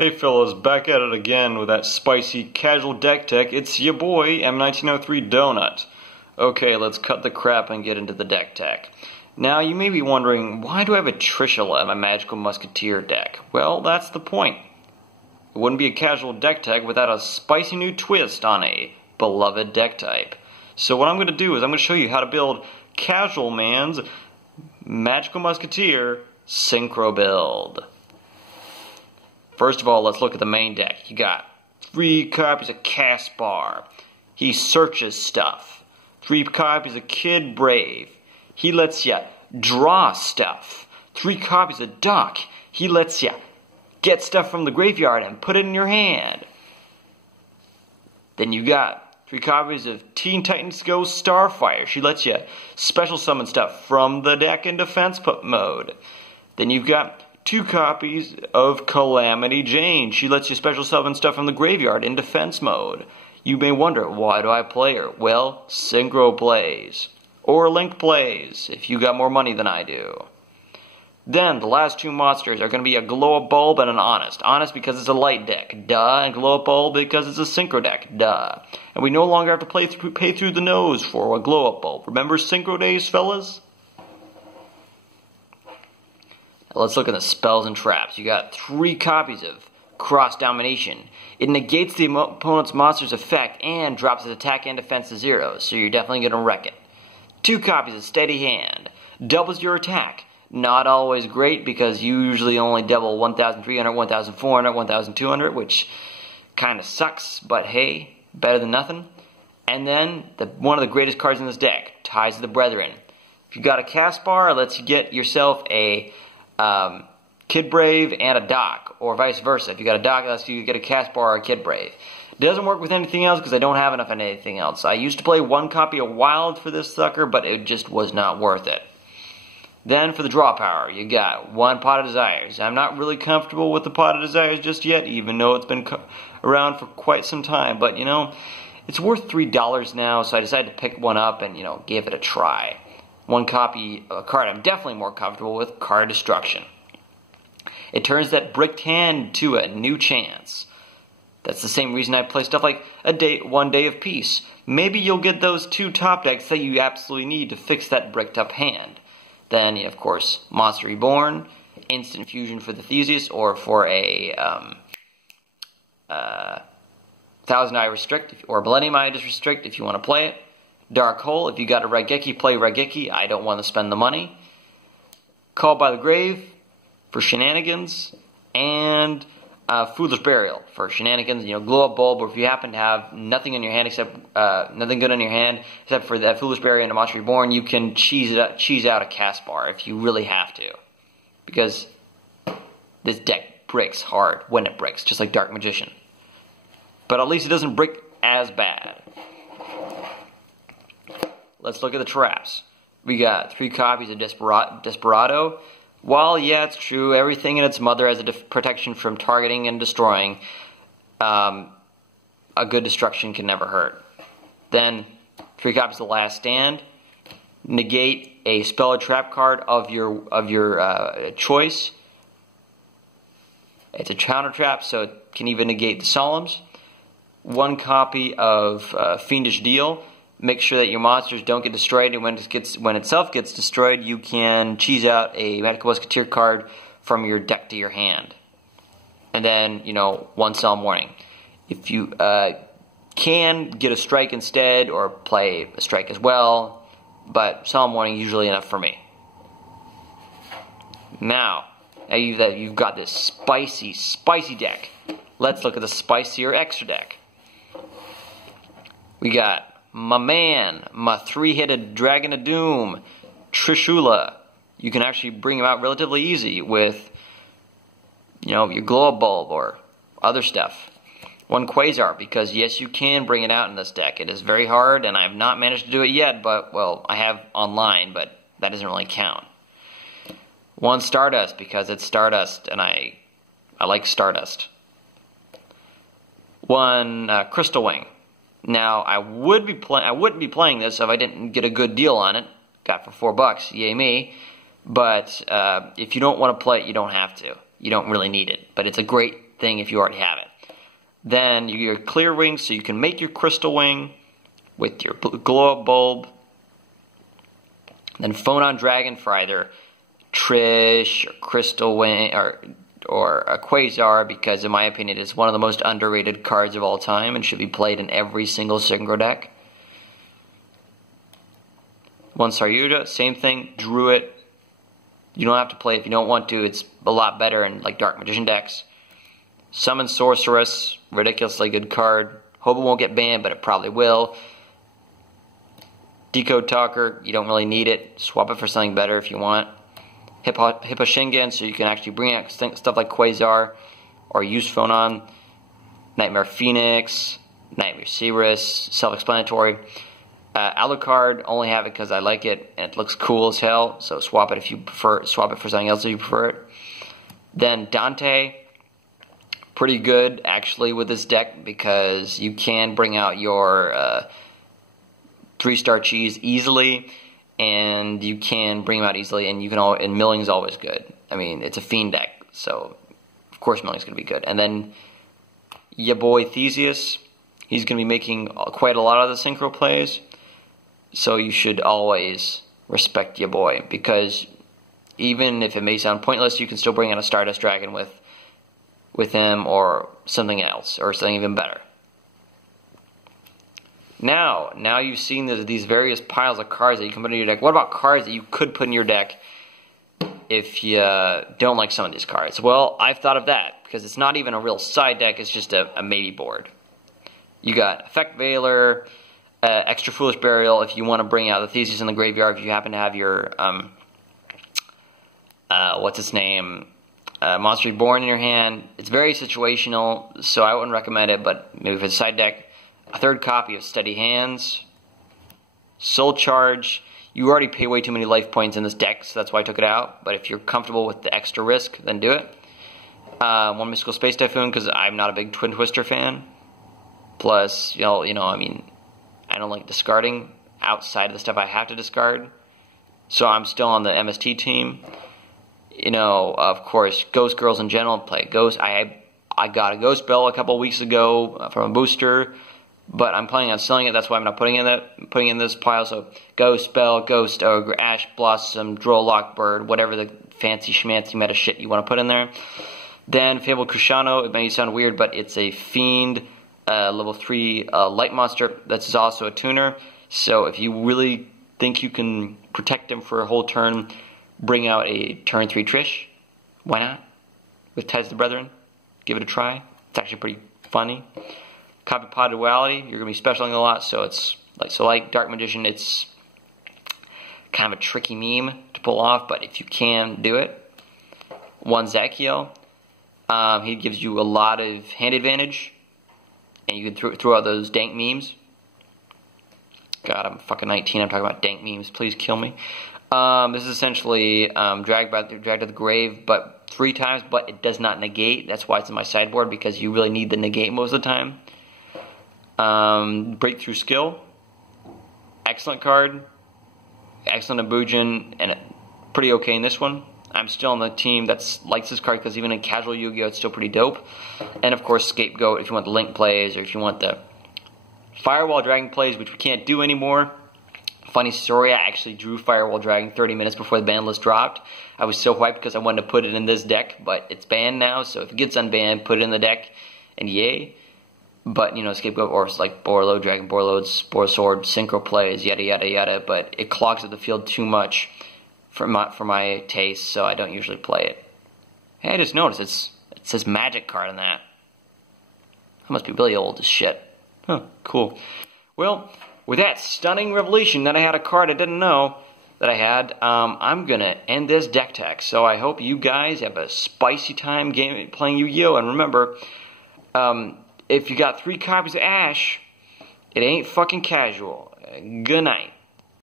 Hey fellas, back at it again with that spicy casual deck tech. It's your boy, M1903 Donut. Okay, let's cut the crap and get into the deck tech. Now, you may be wondering, why do I have a Trishula in my Magical Musketeer deck? Well, that's the point. It wouldn't be a casual deck tech without a spicy new twist on a beloved deck type. So what I'm going to do is I'm going to show you how to build Casual Man's Magical Musketeer Synchro build. First of all, let's look at the main deck. You got 3 copies of Caspar. He searches stuff. 3 copies of Kid Brave. He lets you draw stuff. 3 copies of Doc. He lets you get stuff from the graveyard and put it in your hand. Then you got 3 copies of Teen Titans Go Starfire. She lets you special summon stuff from the deck in defense mode. Then you've got 2 copies of Calamity Jane. She lets you special summon stuff from the graveyard in defense mode. You may wonder, why do I play her? Well, Synchro plays. Or Link plays, if you got more money than I do. Then, the last 2 monsters are going to be a Glow-Up Bulb and an Honest. Honest because it's a light deck, duh. And Glow-Up Bulb because it's a Synchro deck, duh. And we no longer have to pay through the nose for a Glow-Up Bulb. Remember Synchro days, fellas? Let's look at the spells and traps. You got 3 copies of Cross Domination. It negates the opponent's monster's effect and drops its attack and defense to 0, so you're definitely going to wreck it. 2 copies of Steady Hand. Doubles your attack. Not always great because you usually only double 1,300, 1,400, 1,200, which kind of sucks, but hey, better than nothing. And then, one of the greatest cards in this deck, Ties of the Brethren. If you got a Caspar, it lets you get yourself a Kid Brave and a Doc, or vice versa. If you got a Doc, that's you get a Caspar or a Kid Brave. It doesn't work with anything else because I don't have enough of anything else. I used to play 1 copy of Wild for this sucker, but it just was not worth it. Then for the draw power, you got 1 Pot of Desires. I'm not really comfortable with the Pot of Desires just yet, even though it's been around for quite some time. But, you know, it's worth $3 now, so I decided to pick one up and, you know, give it a try. 1 copy of a card I'm definitely more comfortable with, Card Destruction. It turns that bricked hand to a new chance. That's the same reason I play stuff like 1 Day of Peace. Maybe you'll get those 2 top decks that you absolutely need to fix that bricked up hand. Then, of course, Monster Reborn, Instant Fusion for the Theseus, or for a Thousand Eye Restrict, or Millennium Eye Restrict if you want to play it. Dark Hole, if you got a Raigeki, play Raigeki. I don't want to spend the money. Called by the Grave for shenanigans, and Foolish Burial for shenanigans. You know, Glow-Up Bulb, or if you happen to have nothing in your hand except nothing good in your hand except for that Foolish Burial and a Monster Reborn, you can cheese out a Caspar if you really have to, because this deck breaks hard when it breaks, just like Dark Magician. But at least it doesn't break as bad. Let's look at the traps. We got 3 copies of Desperado. While, yeah, it's true, everything in its mother has a protection from targeting and destroying, a good destruction can never hurt. Then, 3 copies of The Last Stand. Negate a spell or trap card of your choice. It's a counter trap, so it can even negate the Solemns. 1 copy of Fiendish Deal. Make sure that your monsters don't get destroyed, and when itself gets destroyed, you can cheese out a Magical Musketeer card from your deck to your hand. And then, you know, 1 Solemn Warning. If you can get a Strike instead, or play a Strike as well, but Solemn Warning is usually enough for me. Now you've got this spicy deck. Let's look at the spicier extra deck. We got my 3-headed Dragon of Doom, Trishula. You can actually bring him out relatively easy with, you know, your Glow-Up Bulb or other stuff. 1 Quasar, because yes, you can bring it out in this deck. It is very hard, and I have not managed to do it yet, but, well, I have online, but that doesn't really count. 1 Stardust, because it's Stardust, and I like Stardust. 1 Crystal Wing. Now, I wouldn't be playing this if I didn't get a good deal on it. Got for $4, yay me. But if you don't want to play it, you don't have to. you don't really need it, but it's a great thing if you already have it. Then you get your clear wing, so you can make your crystal wing with your glow up bulb. Then Phonon Dragon for either Trish or Crystal Wing or a Quasar, because in my opinion it's one of the most underrated cards of all time and should be played in every single Synchro deck. One Saryuta, same thing, Druid. You don't have to play if you don't want to. It's a lot better in like Dark Magician decks. Summon Sorceress, ridiculously good card. Hope it won't get banned, but it probably will. Decode Talker, you don't really need it. Swap it for something better if you want. Hippo Shingen, so you can actually bring out stuff like Quasar or use Phonon. Nightmare Phoenix, Nightmare Cerberus, self-explanatory. Alucard, only have it because I like it and it looks cool as hell, so swap it if you prefer. Swap it for something else if you prefer it. Then Dante, pretty good actually with this deck because you can bring out your 3-star cheese easily, and you can bring them out easily, and you can and milling's always good. I mean, it's a fiend deck, so of course milling's gonna be good. And then your boy Theseus, he's gonna be making quite a lot of the synchro plays, so you should always respect your boy, because even if it may sound pointless, you can still bring out a Stardust Dragon with him, or something else, or something even better. Now you've seen these various piles of cards that you can put in your deck. What about cards that you could put in your deck if you don't like some of these cards? Well, I've thought of that, because it's not even a real side deck, it's just a maybe board. You got Effect Veiler, Extra Foolish Burial if you want to bring out the Theseus in the graveyard, if you happen to have your, what's its name, Monster Reborn in your hand. It's very situational, so I wouldn't recommend it, but maybe for the side deck. A third copy of Steady Hands, Soul Charge. You already pay way too many life points in this deck, so that's why I took it out. But if you're comfortable with the extra risk, then do it. One Mystical Space Typhoon, because I'm not a big Twin Twister fan. Plus, I mean, I don't like discarding outside of the stuff I have to discard. So I'm still on the MST team. Of course, Ghost Girls in general, play Ghost. I got a Ghost Bell a couple weeks ago from a booster, but I'm planning on selling it. That's why I'm not putting in this pile. So Ghost Spell, Ghost Ogre, Ash Blossom, Droll Lockbird, whatever the fancy schmancy meta shit you want to put in there. Then Fabled Cruciano. It may sound weird, but it's a fiend, level 3 light monster. That's also a tuner. So if you really think you can protect him for a whole turn, bring out a turn 3 Trish. Why not? With Ties the Brethren. Give it a try. It's actually pretty funny. Copy Pod Duality, you're going to be specialing a lot, so it's like Dark Magician, it's kind of a tricky meme to pull off, but if you can, do it. One Zachiel, he gives you a lot of hand advantage, and you can throw out those dank memes. God, I'm fucking 19, I'm talking about dank memes, please kill me. This is essentially dragged to the grave, but 3 times, but it does not negate. That's why it's in my sideboard, because you really need the negate most of the time. Breakthrough Skill, excellent card, excellent Abujin, and pretty okay in this one. I'm still on the team that likes this card, because even in casual Yu-Gi-Oh! It's still pretty dope. And of course, Scapegoat if you want the Link plays, or if you want the Firewall Dragon plays, which we can't do anymore. Funny story, I actually drew Firewall Dragon 30 minutes before the ban list dropped. I was so hyped because I wanted to put it in this deck, but it's banned now, so if it gets unbanned, put it in the deck, and yay. But, Scapegoat, or like Borload, Dragon Borload, Spore Sword, Synchro plays, yada yada yada, but it clogs up the field too much for my taste, so I don't usually play it. Hey, I just noticed, it says Magic card on that. I must be really old as shit. Huh, cool. Well, with that stunning revelation that I had a card I didn't know that I had, I'm going to end this deck tech. So I hope you guys have a spicy time playing Yu-Gi-Oh! And remember, if you got 3 copies of Ash, it ain't fucking casual. Good night.